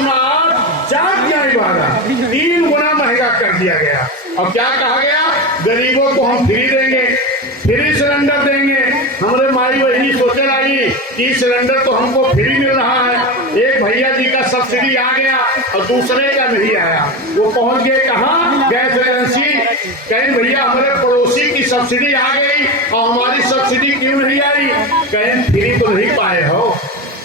8 4 या 12 3 गुना महंगा कर दिया गया। अब क्या कहा गया, गरीबों को हम फ्री देंगे, फ्री सिलेंडर देंगे। हमारे माई बहनी सोचे लगी कि सिलेंडर तो हमको फ्री मिल रहा है, एक भैया जी का सब्सिडी आ गया और दूसरे का नहीं आया। वो पहुंच गए कहाँ, गैस एजेंसी, कहीं भैया हमारे पड़ोसी की सब्सिडी आ गई और हमारी सब्सिडी क्यों नहीं आई। कहीं फ्री तो नहीं पाए हो,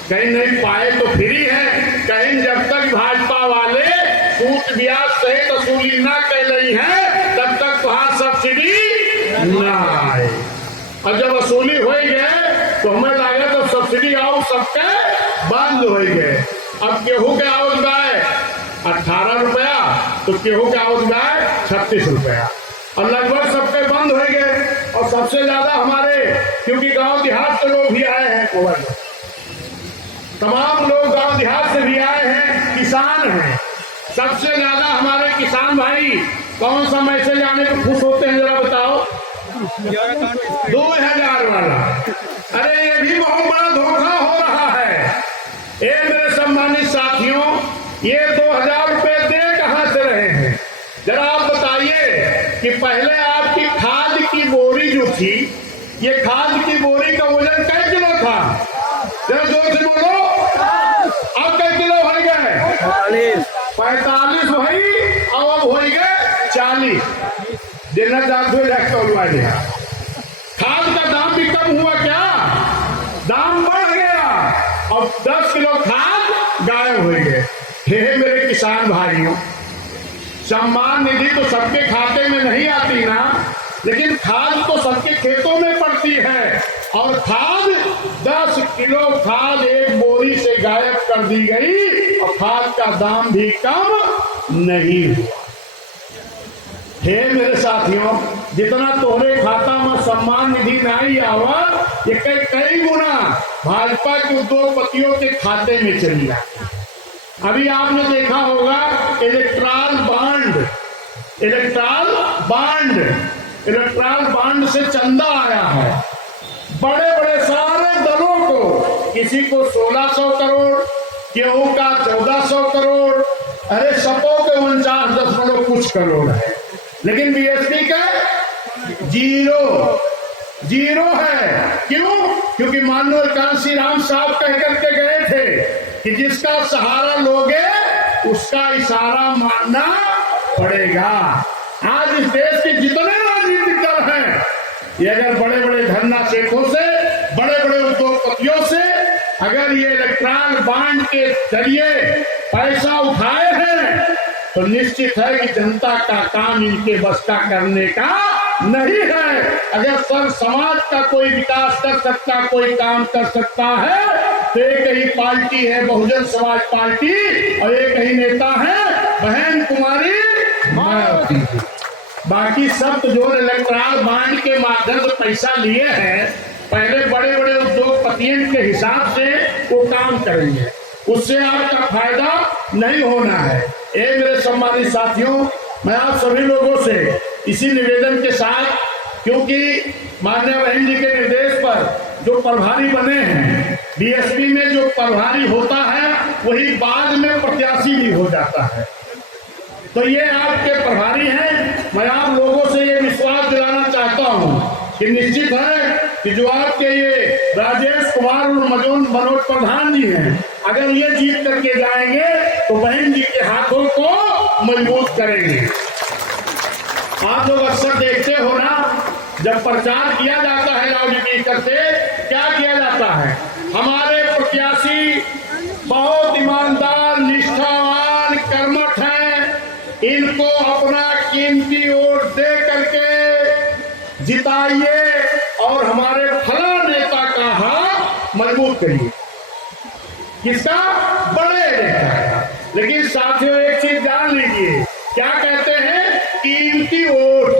कहीं नहीं पाए तो फ्री है। कहीं जब तक भाजपा वाले सूद ब्याज सहित वसूली न कर रही है तब तक वहां सब्सिडी न आए। और जब वसूली हो गए तो हमें लगे तो सब्सिडी आओ सबके बंद हो गए। अब गेहूं के आवक गाय 18 रुपया तो गेहूं के आवक गाय 36 रुपया और लगभग सबके बंद हो गए। और सबसे ज्यादा हमारे, क्योंकि गांव देहात के लोग भी आए हैं, तमाम लोग गांव देहात से भी आए हैं, किसान हैं। सबसे ज्यादा हमारे किसान भाई कौन सा मैसेज आने पर खुश होते हैं जरा बताओ। 2000 वाला। अरे ये भी बहुत बड़ा धोखा हो रहा है। ये मेरे सम्मानित साथियों, ये 2000 रुपए दे कहां से रहे हैं जरा आप बताइए। कि पहले आपकी खाद की बोरी जो थी, ये खाद की बोरी का वजन कै किलो था, जरा जोर से बोलो। अब कै किलो हो गए, 45 भाई, अब हो गए 40। देना चाहते हो खाद का दाम भी कम हुआ क्या, दाम बढ़ गया। अब 10 किलो खाद गायब हो गए। हे मेरे किसान भाइयों, सम्मान निधि तो सबके खाते में नहीं आती ना, लेकिन खाद तो सबके खेतों में पड़ती है। और खाद 10 किलो खाद एक बोरी से गायब कर दी गई और खाद का दाम भी कम नहीं हुआ। हे मेरे साथियों, जितना तोहरे खाता में सम्मान निधि नहीं आवा, ये कई गुना भाजपा के उद्योगपतियों के खाते में चली जाती। अभी आपने देखा होगा इलेक्ट्रल बांड से चंदा आया है बड़े बड़े सारे दलों को, किसी को 1600 करोड़, गेहूं का 1400 करोड़, अरे सबों के 49 कुछ करोड़ है। लेकिन बीएसपी का जीरो है। क्यों? क्योंकि माननीय कांसी राम साहब कह करके गए थे कि जिसका सहारा लोगे उसका इशारा मानना पड़ेगा। आज इस देश के जितने राजनीतिक दल हैं, ये अगर बड़े बड़े धरना शेखों से, बड़े बड़े उद्योगपतियों से अगर ये इलेक्ट्रॉन बांड के जरिए पैसा उठाए हैं तो निश्चित है कि जनता का काम इनके बस का करने का नहीं है। अगर सर समाज का कोई विकास कर सकता, कोई काम कर सकता है तो एक ही पार्टी है बहुजन समाज पार्टी और एक ही नेता है बहन कुमारी मायावती। बाकी सब तो जो इलेक्ट्रॉन बांड के माध्यम से पैसा लिए हैं, पहले बड़े बड़े उद्योगपतियों के हिसाब से वो काम करेंगे, उससे आपका फायदा नहीं होना है। ये मेरे सम्मानित साथियों, मैं आप सभी लोगों से इसी निवेदन के साथ, क्योंकि माननीय बहन जी के निर्देश पर जो प्रभारी बने हैं, बीएसपी में जो प्रभारी होता है वही बाद में प्रत्याशी भी हो जाता है, तो ये आपके प्रभारी हैं। मैं आप लोगों से ये विश्वास दिलाना चाहता हूँ कि निश्चित है कि जो आपके ये राजेश कुमार और मनोज प्रधान जी हैं, अगर ये जीत करके जाएंगे तो बहन जी के हाथों को मजबूत करेंगे। आप लोग अक्सर देखते हो ना, जब प्रचार किया जाता है लाउडस्पीकर से, क्या किया जाता है, हमारे प्रत्याशी बहुत ईमानदार, निष्ठावान, कर्मठ हैं, इनको अपना कीमती वोट दे करके जिताइए और हमारे फला नेता का हाथ मजबूत करिए। किसका? बड़े नेता का। लेकिन साथियों एक चीज जान लीजिए, क्या कहते हैं, कीमती वोट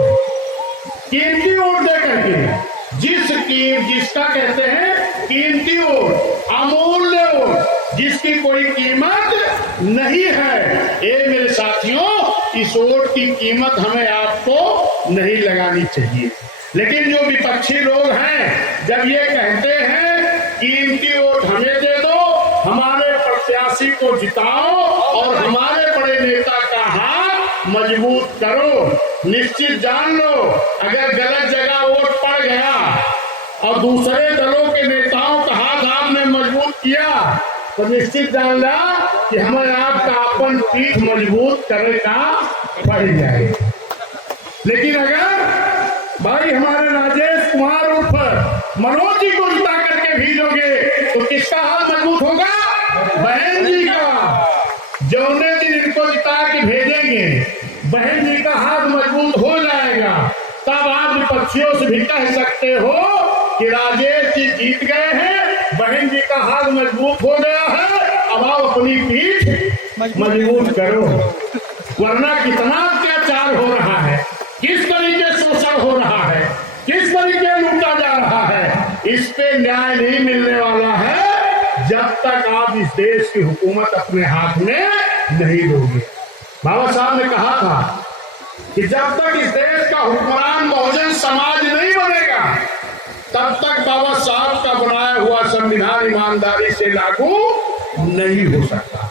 दे करके जिसका कहते हैं कीमती वोट, अमूल्य वोट, जिसकी कोई कीमत नहीं है। ये मेरे साथियों, इस वोट की कीमत हमें आपको नहीं लगानी चाहिए। लेकिन जो विपक्षी लोग हैं, जब ये कहते हैं कीमती वोट हमें दे दो, हमारे प्रत्याशी को जिताओ मजबूत करो। निश्चित जान लो, अगर गलत जगह वोट पड़ गया और दूसरे दलों के नेताओं का हाथ आपने मजबूत किया तो निश्चित जान ला कि हमें आपका अपन पीठ मजबूत करेगा बढ़ जाएगा। लेकिन अगर भाई हमारे राजेश कुमार उर्फ मनोज जी को जिता करके भेजोगे तो किसका हाथ मजबूत होगा? बहन जी का। जौने दिन इनको जिता के भेजेंगे बहन जी का हाथ मजबूत हो जाएगा, तब आप विपक्षियों से भी कह सकते हो कि राजेश जी जीत गए हैं, बहन जी का हाथ मजबूत हो गया है, अब आप अपनी पीठ मजबूत करो। वरना कितना अत्याचार हो रहा है, किस तरीके शोषण हो रहा है, किस तरीके लूटा जा रहा है, इस पे न्याय नहीं मिलने वाला है जब तक आप इस देश की हुकूमत अपने हाथ में नहीं दोगे। बाबा साहब ने कहा था कि जब तक इस देश का हुक्मरान बहुजन समाज नहीं बनेगा तब तक बाबा साहब का बनाया हुआ संविधान ईमानदारी से लागू नहीं हो सकता।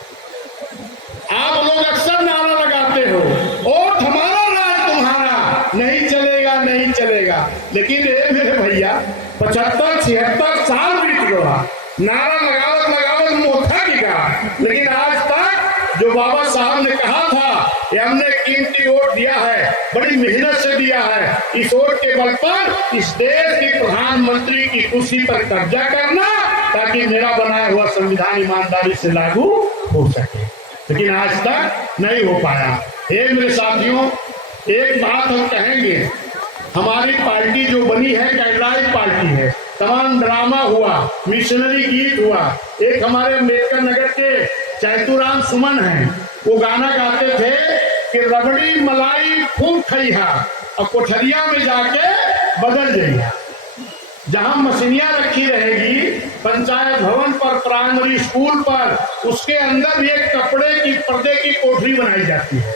आप लोग अक्सर नारा लगाते हो, वोट हमारा राज तुम्हारा, नहीं चलेगा नहीं चलेगा। लेकिन ये मेरे भैया 75-76 साल बीत गया, नारा लगावत लगावत मोथा गिरा, लेकिन आज तक जो बाबा साहब ने कहा था कि हमने कीमती वोट दिया है, बड़ी मेहनत से दिया है, इस वोट के बल पर इस देश की प्रधानमंत्री की कुर्सी पर कब्जा करना ताकि मेरा बनाया हुआ संविधान ईमानदारी से लागू हो सके, लेकिन आज तक नहीं हो पाया। मेरे साथियों, एक बात हम कहेंगे, हमारी पार्टी जो बनी है कैडराइज पार्टी है, तमाम ड्रामा हुआ, मिशनरी गीत हुआ। एक हमारे अम्बेडकर नगर के चैतुराम सुमन है, वो गाना गाते थे कि रबड़ी मलाई खूब खइहा और कोठरिया में जाके बदल जाइया। जहां मशीनियां रखी रहेगी पंचायत भवन पर, प्राइमरी स्कूल पर, उसके अंदर भी एक कपड़े की पर्दे की कोठरी बनाई जाती है,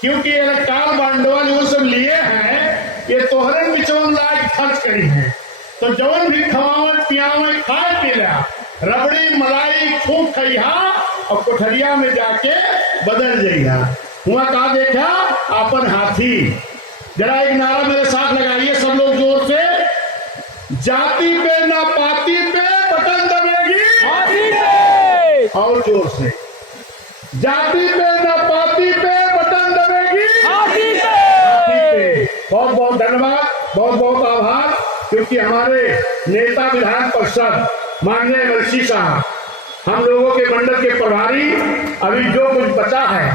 क्योंकि इलेक्ट्रॉल बांडवा जो सब लिए हैं ये तोहरे बिचवन लायक खर्च करी है, तो जवन भी खवावन पियावन खाए पीला, रबड़ी मलाई खूब खइहा और कोठरिया में जाके बदल जाइया। हुआ कहा देखा अपन हाथी। जरा एक नारा मेरे साथ लगाइए सब लोग जोर से, जाति पे ना पाती पे बटन दबेगी हाथी पे, और जोर से, जाति पे ना पाती पे बटन दबेगी हाथी पे। बहुत बहुत धन्यवाद, बहुत बहुत आभार, क्योंकि हमारे नेता विधान परिषद माननीय एमएलसी साहब, हम लोगों के मंडल के प्रभारी, अभी जो कुछ बचा है